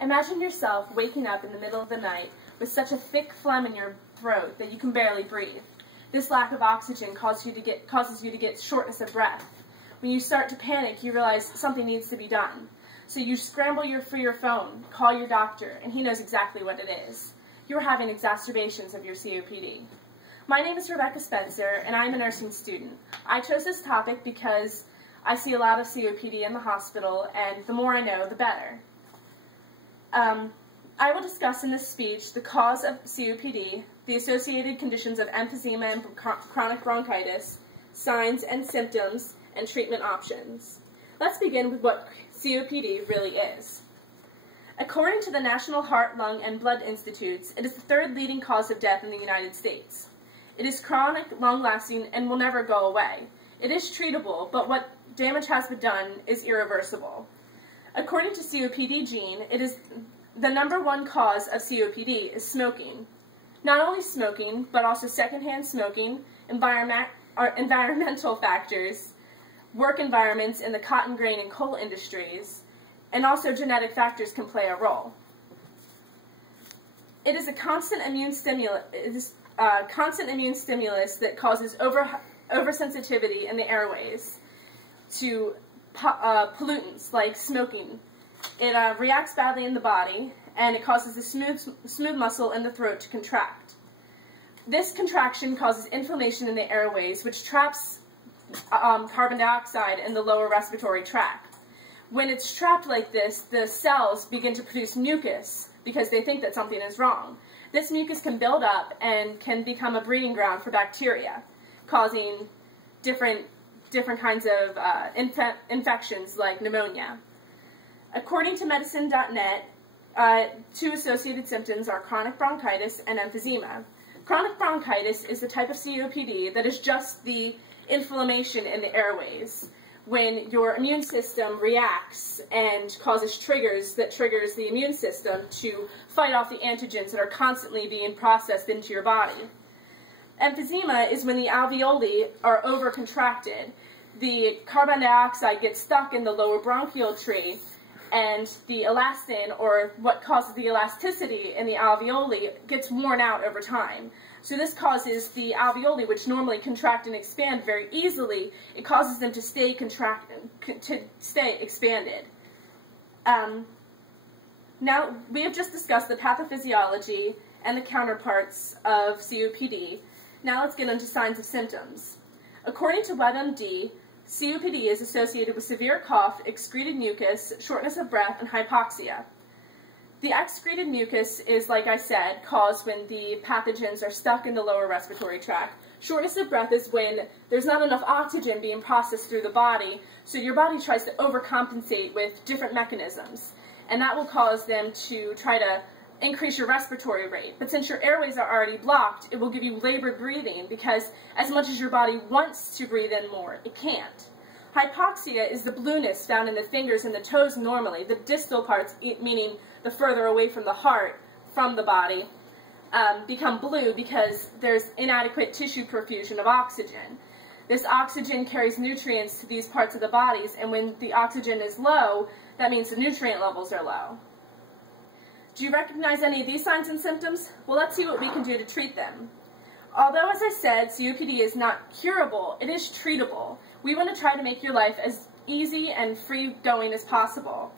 Imagine yourself waking up in the middle of the night with such a thick phlegm in your throat that you can barely breathe. This lack of oxygen causes you to get shortness of breath. When you start to panic, you realize something needs to be done. So you scramble for your phone, call your doctor, and he knows exactly what it is. You're having exacerbations of your COPD. My name is Rebecca Spencer, and I'm a nursing student. I chose this topic because I see a lot of COPD in the hospital, and the more I know, the better. I will discuss in this speech the cause of COPD, the associated conditions of emphysema and chronic bronchitis, signs and symptoms, and treatment options. Let's begin with what COPD really is. According to the National Heart, Lung, and Blood Institutes, it is the third leading cause of death in the United States. It is chronic, long-lasting, and will never go away. It is treatable, but what damage has been done is irreversible. According to COPD Gene, it is the #1 cause of COPD is smoking. Not only smoking, but also secondhand smoking, environmental factors, work environments in the cotton, grain, and coal industries, and also genetic factors can play a role. It is a constant immune stimulus. That causes oversensitivity in the airways to pollutants like smoking. It reacts badly in the body, and it causes the smooth muscle in the throat to contract. This contraction causes inflammation in the airways, which traps carbon dioxide in the lower respiratory tract. When it's trapped like this, the cells begin to produce mucus because they think that something is wrong. This mucus can build up and can become a breeding ground for bacteria, causing different kinds of infections like pneumonia. According to medicine.net, 2 associated symptoms are chronic bronchitis and emphysema. Chronic bronchitis is the type of COPD that is just the inflammation in the airways, when your immune system reacts and causes triggers that triggers the immune system to fight off the antigens that are constantly being processed into your body. Emphysema is when the alveoli are overcontracted. The carbon dioxide gets stuck in the lower bronchial tree, and the elastin, or what causes the elasticity in the alveoli, gets worn out over time. So this causes the alveoli, which normally contract and expand very easily, it causes them to stay expanded. Now, we have just discussed the pathophysiology and the counterparts of COPD. Now let's get into signs and symptoms. According to WebMD, COPD is associated with severe cough, excreted mucus, shortness of breath, and hypoxia. The excreted mucus is, like I said, caused when the pathogens are stuck in the lower respiratory tract. Shortness of breath is when there's not enough oxygen being processed through the body, so your body tries to overcompensate with different mechanisms, and that will cause them to try to increase your respiratory rate. But since your airways are already blocked, it will give you labored breathing because as much as your body wants to breathe in more, it can't. Hypoxia is the blueness found in the fingers and the toes normally. The distal parts, meaning the further away from the heart, from the body, become blue because there's inadequate tissue perfusion of oxygen. This oxygen carries nutrients to these parts of the bodies, and when the oxygen is low, that means the nutrient levels are low. Do you recognize any of these signs and symptoms? Well, let's see what we can do to treat them. Although, as I said, COPD is not curable, it is treatable. We want to try to make your life as easy and free-going as possible.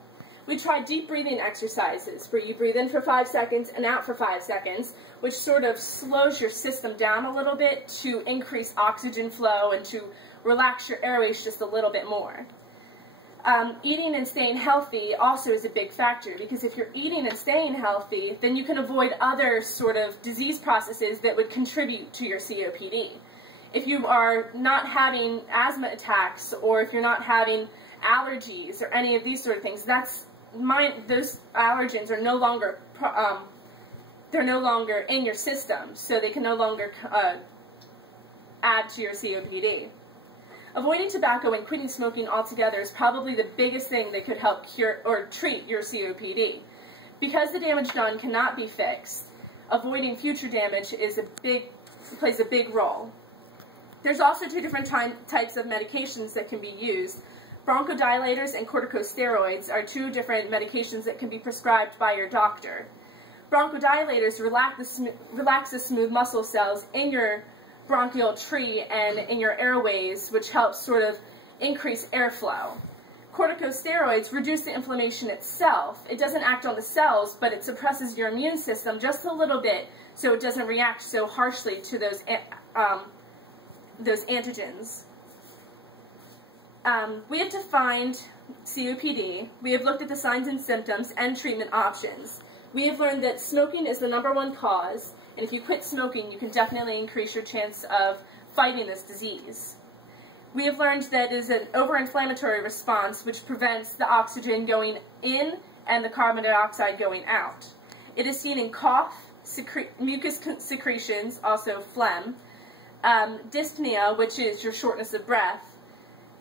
We try deep breathing exercises where you breathe in for 5 seconds and out for 5 seconds, which sort of slows your system down a little bit to increase oxygen flow and to relax your airways just a little bit more. Eating and staying healthy also is a big factor, because if you're eating and staying healthy, then you can avoid other sort of disease processes that would contribute to your COPD. If you are not having asthma attacks, or if you're not having allergies or any of these sort of things, those allergens are no longer they're no longer in your system, so they can no longer add to your COPD. Avoiding tobacco and quitting smoking altogether is probably the biggest thing that could help cure or treat your COPD. Because the damage done cannot be fixed, avoiding future damage plays a big role. There's also 2 different types of medications that can be used. Bronchodilators and corticosteroids are two different medications that can be prescribed by your doctor. Bronchodilators relax the smooth muscle cells in your bronchial tree and in your airways, which helps sort of increase airflow. Corticosteroids reduce the inflammation itself. It doesn't act on the cells, but it suppresses your immune system just a little bit so it doesn't react so harshly to those antigens. We have defined COPD. We have looked at the signs and symptoms and treatment options. We have learned that smoking is the #1 cause, and if you quit smoking, you can definitely increase your chance of fighting this disease. We have learned that it is an over-inflammatory response which prevents the oxygen going in and the carbon dioxide going out. It is seen in cough, mucus secretions, also phlegm, dyspnea, which is your shortness of breath,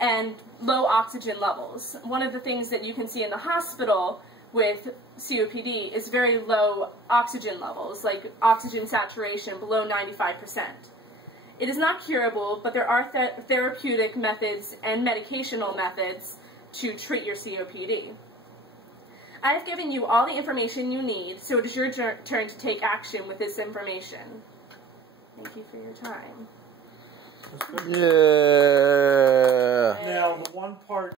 and low oxygen levels. One of the things that you can see in the hospital with COPD is very low oxygen levels, like oxygen saturation below 95%. It is not curable, but there are therapeutic methods and medicational methods to treat your COPD. I have given you all the information you need, so it is your turn to take action with this information. Thank you for your time. Yeah. Now, the one part